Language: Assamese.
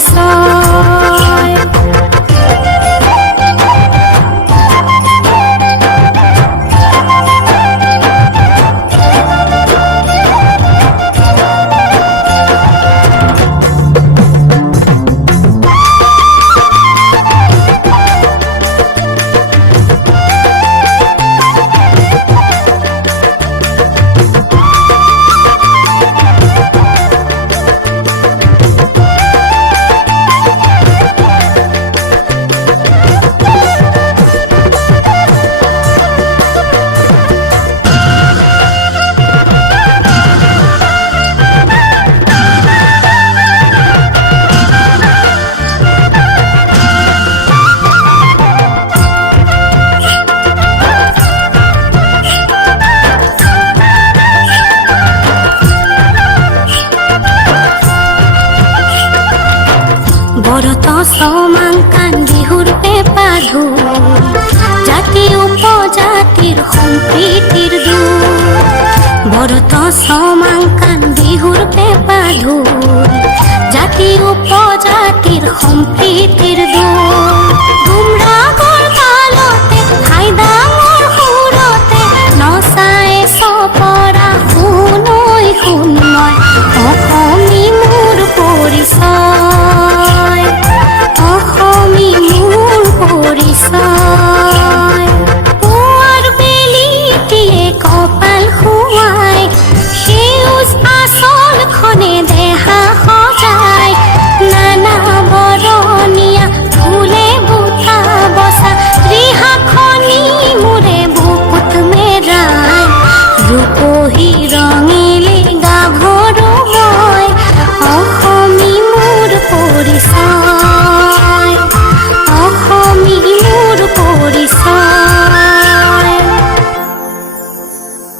পৰিচয়। বৰত ছমাংকান বিহুৰ পেঁপাধু জাতি উপজাতিৰ সম্প্ৰীতিৰ দূত। বৰত ছমাংকান বিহুৰ পেঁপাধু জাতি উপজাতিৰ সম্প্ৰীতিৰ দূত। গুমৰাগৰ তালতে হাইদাঙৰ সুৰতে নচাই চপৰা শুনৈ শুনৈ অসমী মোৰ পৰিচয়, অসমী মোৰ পৰিচয়। পুৱাৰ বেলিটিয়ে কপাল শুৱাই সেউজ আচলখনে দেহা সজাই নানা বৰণীয়া ফুলে বুটা বচা ত্ৰিহাখনি মোৰে বুকুত মেৰাই ৰূপহী ৰঙিলে গাভৰু মই অসমী মোৰ পৰিচয়।